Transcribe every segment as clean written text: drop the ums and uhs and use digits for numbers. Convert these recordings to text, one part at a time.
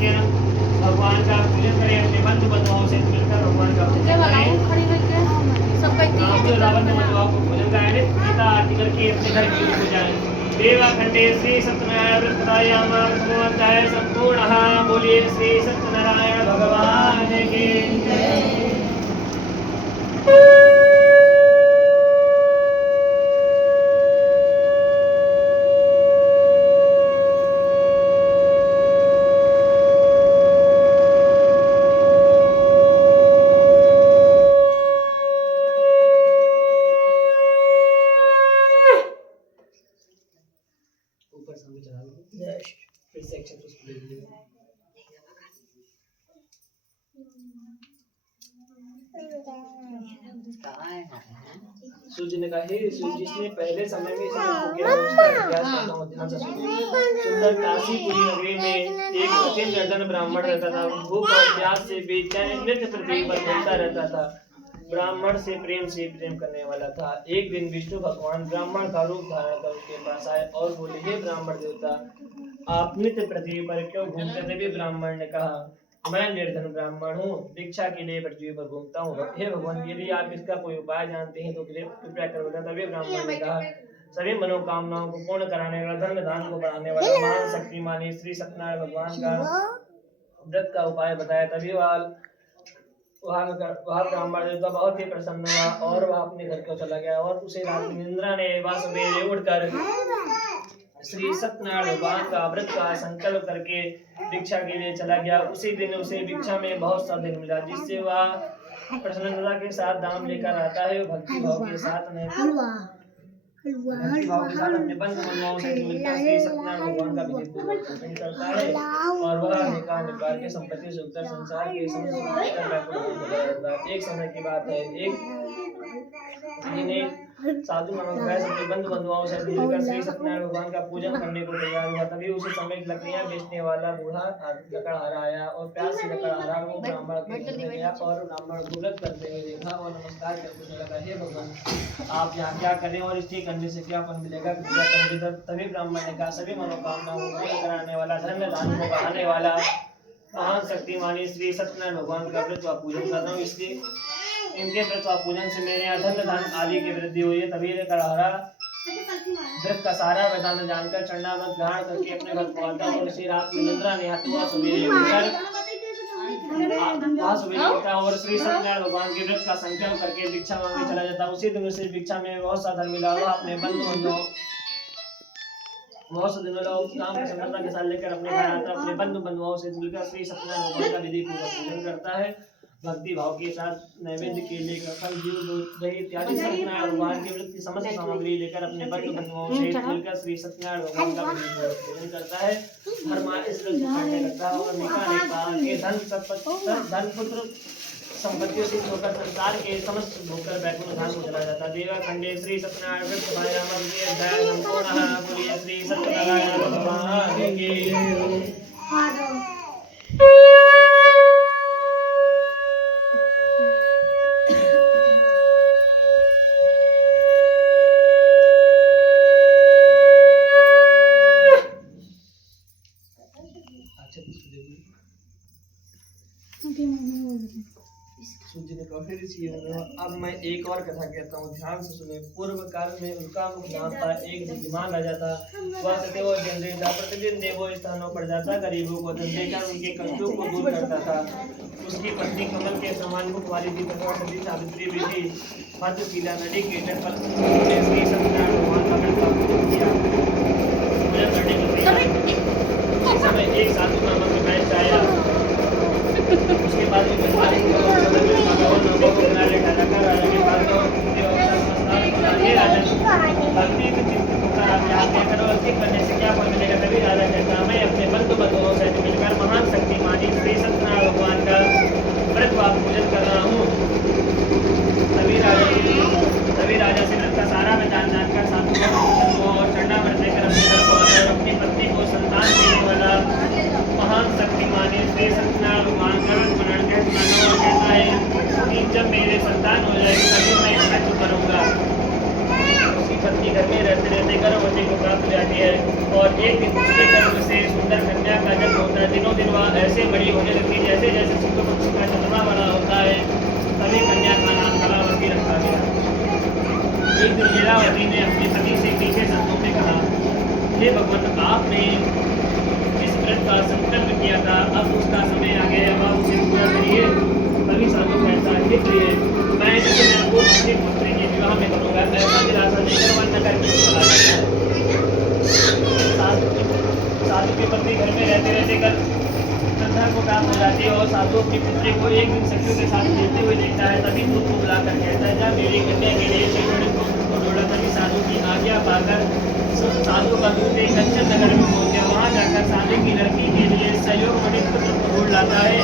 लेकर भगवान का पूजन करें, अपने बंधु बांधवों से मिलकर भगवान का पूजन करें। रावण ने मधुआ को पूजन कराया, गीता आरती करके अपने घर की पूजा है। देवाखंडे श्री सत्यनारायण व्रतायाम भगवंताय संपूर्णः। बोलिए श्री सत्यनारायण भगवान की जय। ऊपर सामने चला लो, फिर से अक्षर पुष्प दे दीजिए। सूर्य ने कहा, हे सूर्य, जिसने पहले समय में इसे को किया उसका इतिहास करता हूं, ध्यान से सुनिए। सुंदर काशीपुरी नगरी में एक अति निर्धन ब्राह्मण रहता था। भूख और प्यास से बेचैन नित्य पृथ्वी पर घूमता रहता था। ब्राह्मण से प्रेम करने वाला था। एक दिन विष्णु भगवान ब्राह्मण का रूप धारण कर उसके पास आए और बोले, हे ब्राह्मण देवता, आप नित्य पृथ्वी पर क्यों घूमते थे? ब्राह्मण ने कहा, मैं निर्धन ब्राह्मण हूँ, भिक्षा के लिए पृथ्वी पर घूमता हूँ। हे भगवान, यदि आप इसका कोई उपाय जानते हैं तो कृपया कर बताएं। तभी ब्राह्मण ने कहा, सभी मनोकामनाओं को पूर्ण कराने वाला, धन दान को बढ़ाने वाला, महान शक्तिमान श्री सत्यनारायण भगवान का व्रत का उपाय बताया। तभी वह ब्राह्मण देवता बहुत ही प्रसन्न हुआ और वह अपने घर को चला गया। और उसे रात में निद्रा ने सवेरे उठकर श्री सत्यनारायण भगवान का व्रत का संकल्प करके भिक्षा के लिए चला गया। उसी दिन उसे भिक्षा में बहुत सा धन मिला, जिससे वह प्रसन्नता के साथ दाम लेकर आता है। भक्ति भाव के साथ अपने बंधु बांधवों से मिलकर श्री सत्यनारायण भगवान का विधि पूर्वक पूजन करता है और वह निकाह निकाल के संपत्ति से उत्तर संसार के समस्त एक समय की बात है। एक साधु मनोभाव अपने बंधु बांधवों से मिलकर श्री सत्यनारायण भगवान का पूजन करने को तैयार हुआ। तभी उसी समय लकड़ियां बेचने वाला बूढ़ा लकड़हारा आया और प्यास से लकड़हारा वो ब्राह्मण के घर में गया और ब्राह्मण व्रत करते हुए देखा और नमस्कार करने लगा, हे भगवान, आप यहाँ क्या करें और इसके करने से क्या फल मिलेगा? तभी ब्राह्मण ने कहा, सभी मनोकामनाओं को पूर्ण कराने वाला, धन दान को बढ़ाने वाला, महान शक्तिमानी श्री सत्यनारायण भगवान का व्रत व पूजन कर रहा हूँ। इसलिए इनके व्रत व पूजन से मेरे यहाँ धन दान आदि की वृद्धि हुई है। तभी लकड़हारा व्रत का सारा वैधान जानकर चरणामृत ग्रहण करके अपने घर को आता और इसी रात में निद्रा नहीं आती, वह सवेरे उठकर और श्री सत्यनारायण भगवान के व्रत का संकल्प करके भिक्षा मांगने चला जाता। उसी दिन उसे भिक्षा में बहुत सा धन मिला। वह अपने बंधु बांधवों बहुत से दिनों काम प्रसन्नता के साथ लेकर अपने घर आता, अपने बंधु बांधवों से मिलकर श्री सत्यनारायण भगवान का विधि पूर्वक पूजन करता है। भक्ति भाव के साथ नैवेद्य के लेकर फल, जीव, दूध, दही इत्यादि सत्यनारायण भगवान के व्रत की समस्त सामग्री लेकर अपने बंधु बांधवों से मिलकर श्री सत्यनारायण भगवान का विधि पूर्वक पूजन करता है। धर्मार्थ इस व्रत को करने लगता है और धन पुत्र संपत्तियों से होकर संसार के समस्त भोकर बैकुंठ धाम को चला जाता। देवाखंडे श्री सत्यनारायण व्रत अध्याय संपूर्ण। बोलिए श्री सत्यनारायण भगवान की अब मैं एक और कथा कहता हूँ, ध्यान से सुने। पूर्व काल में उनका मुख नाम था। एक बुद्धिमान राजा था। वह सदैव जंगली था, प्रतिदिन देवों स्थानों पर जाता, गरीबों को धन देकर उनके कष्टों को दूर करता था। उसकी पत्नी कमल के समान मुख वाली थी तथा सती सावित्री भी थी। भद्रशिला नदी के तट पर श्री सत्यनारायण भगवान का व्रत पूजन किया। पूजन करने के समय एक साधु नामक वैश्य आया। उसके बाद करने से क्या फल मिलेगा? तभी राजा कहता, मैं अपने बंधु बांधवों से मिलकर महान शक्तिमानी श्री सत्यनारायण भगवान का व्रत व पूजन कर रहा हूँ। तभी राजा से व्रत का सारा विधान जानकर साधु और चरणामृत लेकर अपने घर को और अपनी पत्नी को संतान एक दिन उसके गर्भ से सुंदर कन्या का जन्म होता है। दिनों दिन वह ऐसे बड़ी होने लगती, जैसे जैसे शुक्ल पक्ष का चंद्रमा बड़ा होता है। तभी कन्या का नाम कलावती रखा गया। एक दिन लीलावती ने अपने पति से पीछे संतों में कहा, हे भगवान, आपने जिस व्रत का संकल्प किया था, अब उसका समय आ गया, अब आप उसे पूरा करिए। तभी साधु कहता है, हे प्रिय, मैं इस दिन को अपनी पुत्री के विवाह में करूंगा। ऐसा दिलासा देकर वह नगर में चला जाता है। साधु के पत्नी घर में रहते रहते कर धन को प्राप्त हो जाती है और साधु अपनी पुत्री को एक दिन सखियों के साथ खेलते हुए देखता है। तभी दूध को बुलाकर कहता है, जा मेरी कन्या के लिए शेखर को ढूंढा। तभी साधु की आज्ञा पाकर साधु का दूध एक कंचन नगर में पहुंच गया। वहां जाकर साधु की लड़की के लिए सहयोग मणि पुत्र को ढूंढ लाता है।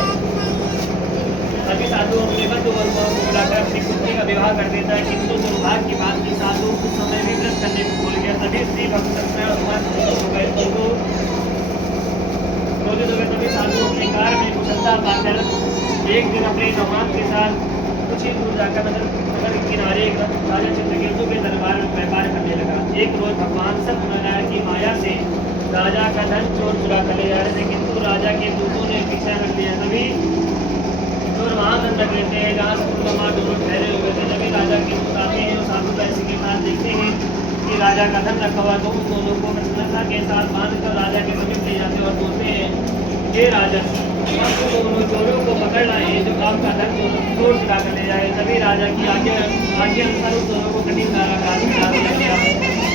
तभी साधु अपने बंधु वर्गों को बुलाकर अपनी पुत्री का विवाह कर देता है। किंतु दुर्भाग्य की बात की साधु उस समय भी व्रत करने को भूल गया। तभी श्री भक्त हो गए उनको तभी साधु अपने कार में कुशलता पाकर एक दिन अपने नौमान के साथ कुछ ही दूर जाकर नगर के किनारे एक राजा चित्रकेतु के दरबार में व्यापार करने लगा। एक रोज भगवान सत्यनारायण की माया से राजा का धन चोर चुरा कर ले जा रहे थे, किंतु राजा के दूतों ने पीछे रख दिया। तभी चोर वहां धन रख लेते हैं जहाँ सत्यनारायण दोनों ठहरे हुए थे। तभी राजा के दूत आते हैं और साधु पैसे के साथ देखते हैं कि राजा का धन रखा हुआ, तो उन दोनों को प्रसन्नता के साथ बांधकर राजा के समीप ले जाते और बोलते हैं, हे राजा, आप दोनों चोरों को पकड़ लाए जो आपका धन चोर चुरा कर ले जाए। तभी राजा की आज्ञा अनुसार उन दोनों को कठिन कारागार में डाल दिया गया।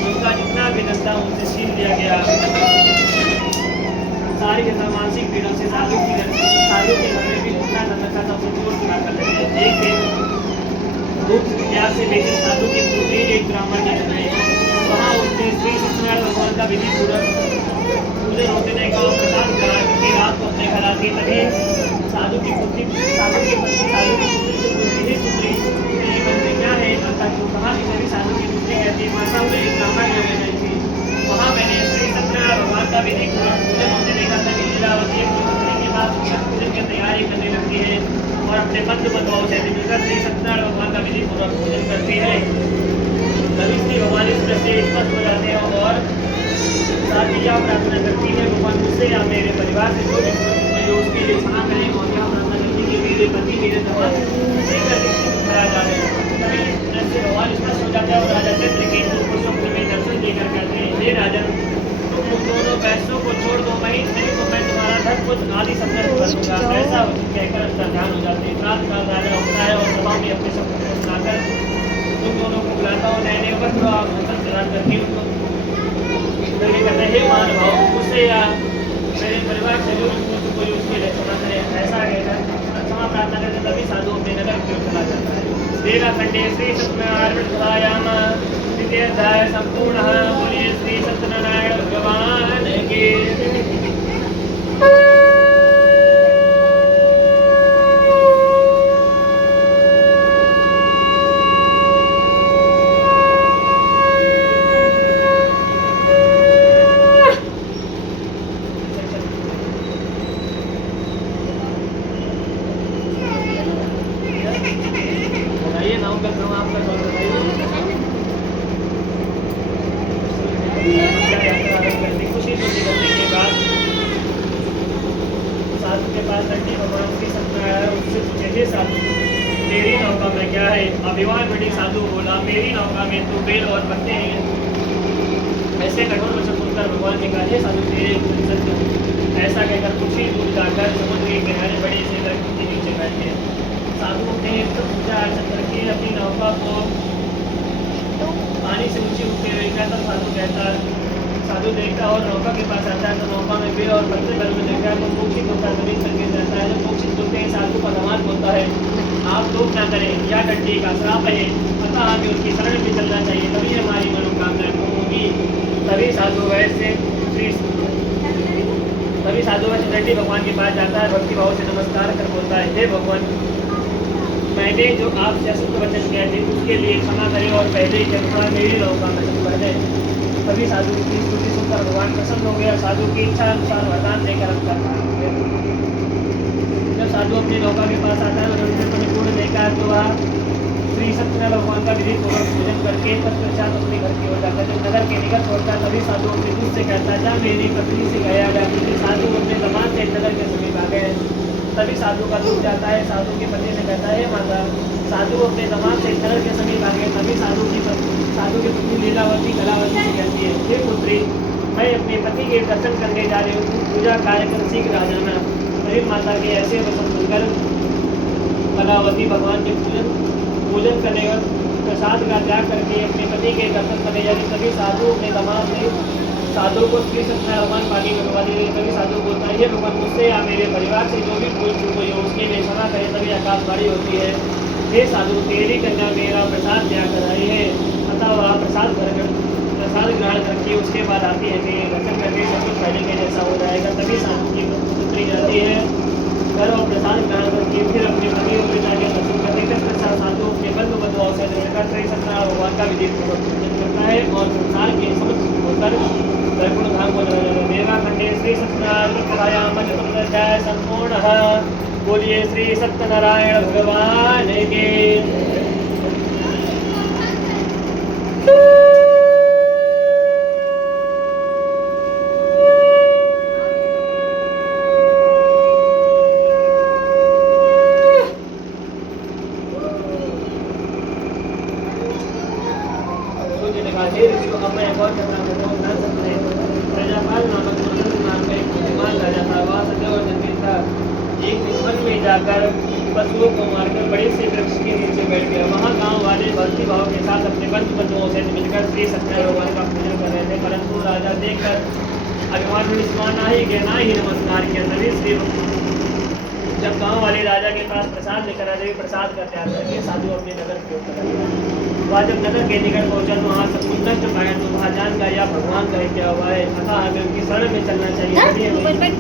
उनका जितना भी धन था उनसे छीन लिया गया। सारी मानसिक पीड़ों से साधु के घर में भी उतना धन रखा था उसे चोर चुरा कर ले गए। एक दिन धूप प्यास से बेचैन साधु की पुत्री एक ब्राह्मण के घर गई। वहाँ उसने श्री सत्यनारायण भगवान का विधि पूजन होते देखा और प्रसाद करा कि रात को अपने घर आती। तभी साधु की पुत्री से पूछती, हे पुत्री, तेरी मर्जी क्या है, बता क्यों? कहा कि मेरी साधु की पुत्री कहती, माता मैं एक ब्राह्मण घर गई थी, वहाँ मैंने श्री सत्यनारायण भगवान का विधि पूजन होते देखा था कि लीलावती अपनी पुत्री के बाद छठ पूजन की तैयारी करने लगती है और अपने बंधु बंधुओं से मिलकर श्री सत्यनारायण भगवान का विधि पूजन करती है। तभी श्री भगवान इस तरह से स्पष्ट हो जाते हैं और साथ ही क्या प्रार्थना करती है, भगवान मुझसे या मेरे परिवार से जो भी उसके लिए क्षमा करें और क्या प्रार्थना करती है, मेरे पति मेरे धर्म करा जा रहे हैं। तभी ऐसे भगवान स्पष्ट हो जाता है और राजा चित्रकेतु को स्वप्न में दर्शन देकर कहते हैं, हे राजन, तुम उन दोनों पैसों को छोड़ दो, नहीं तो मैं तुम्हारा धन कुछ आदि संकट कर दूंगा। ऐसा कहकर अंतर ध्यान हो जाते हैं। रात काल राजा होता है और सभा में अपने शब्द को सुनाकर तुम दोनों को बुलाता हूँ, नए वस्त्र आप प्रदान करती हूँ। कहते हे मान भाव, उससे या मेरे परिवार से जो कोई उसके लिए क्षमा करे, ऐसा कहकर क्षमा प्रार्थना करते तभी साधु अपने नगर की ओर चला जाता है। देवा खंडे श्री सत्यनारायण द्वितीय अध्याय संपूर्ण। बोलिए श्री सत्यनारायण भगवान की। तेरी नौका में क्या है? अभिमान बड़ी साधु बोला, मेरी नौका में तो बेल और पत्ते हैं। ऐसे कठोर वचन सुनकर भगवान ने कहा, हे साधु तेरे सत्य हो। ऐसा कहकर कुछ ही दूर जाकर समुद्र के किनारे बड़े से दरख्त के नीचे बैठे। साधु ने पूजा अर्चन करके अपनी नौका को पानी से ऊंची उठते हुए तब साधु कहता, साधु देखता और नौका के पास आता है तो नौका में बेल और पत्ते बल में देखता है तो मूर्छित होकर जमीन पर गिर जाता है। जब मूर्छित होते ही साधु का भगवान बोलता है, आप लोग क्या करें, या डंडी का श्राप है, अतः हमें उसकी शरण में चलना चाहिए, तभी हमारी मनोकामना पूर्ण होगी। तभी साधु वैसे डंडी भगवान के पास जाता है, भक्ति भाव से नमस्कार कर बोलता है, हे भगवान, मैंने जो आपसे अशुद्ध वचन किया थे उसके लिए क्षमा करें और पहले ही जब मेरी नौका में चल पड़े। तभी साधु की स्तुति सुनकर भगवान प्रसन्न हो गया। साधु की इच्छा अनुसार वरदान देकर जब साधु अपनी नौका के पास आता है और परिपूर्ण देखा तो वह श्री सत्यनारायण भगवान का विधि पूर्वक पूजन करके तत्पश्चात अपने घर की ओर जाता है। जब नगर के निकट पहुंचता है तभी साधु अपने दूध से कहता है, जा मेरी पत्नी से गया जाती। साधु अपने दमाद से नगर के समीप आ गए। तभी साधु का दूध जाता है। साधु की पत्नी से कहता है, माता। साधु अपने दमाद से नगर के समीप आ गए। तभी साधु की पत्नी लीलावती कलावती से कहती है, हे पुत्री, मैं अपने पति के दर्शन करने जा रही हूँ, पूजा कार्य कर शीघ्र आ जाना। तभी माता के ऐसे वचन सुनकर कलावती भगवान के पूजन करने और प्रसाद का त्याग करके अपने पति के दर्शन करने जाती। तभी साधु अपने दमाद से साधु को श्री सत्यनारायण भगवान पानी मंगवा दिए। तभी साधु बोलता है, ये भगवान मुझसे या मेरे परिवार से जो भी भूल चूक हुई हो उसके लिए क्षमा करे। तभी आकाशवाणी होती है, हे साधु, तेरी कन्या मेरा प्रसाद त्याग कर आई है, अतः वह प्रसाद ग्रहण करके उसके बाद आती है कि दर्शन करके सब कुछ पहले के जैसा हो जाएगा। तभी साधु की पुत्री जाती है घर और प्रसाद ग्रहण करके फिर अपने पति और पिता के दर्शन करने के पश्चात साधु अपने बंधु बंधुओं से मिलकर श्री सत्यनारायण भगवान का विधि पूर्वक पूजन करता है और संसार के समस्त होकर वैकुंठ धाम को चला जाता है। देवा खंडे श्री सत्यनारायण जय संपूर्ण। बोलिए श्री सत्यनारायण भगवान के। प्रजापाल नामक नाम का एक बुद्धिमान राजा था। वह सदैव और जनता था। एक दिन वन में जाकर पशुओं को मारकर बड़े से वृक्ष के नीचे बैठ गया। वहाँ गांव वाले भक्ति भाव के साथ अपने बंधु बंधुओं से मिलकर श्री सत्यनारायण भगवान का पूजन कर रहे थे, परंतु राजा देखकर अभिमान में स्नान ना ही नमस्कार किया। तभी श्री जब गांव वाले राजा के पास प्रसाद लेकर आ गए, प्रसाद का त्याग करके साधु अपने नगर की ओर चला गया। वह जब नगर के निकट पहुंचा तो वहाँ सब कुछ नष्ट पाया तो वह जान गया भगवान का क्या हुआ है, अतः हमें उनकी शरण में चलना चाहिए।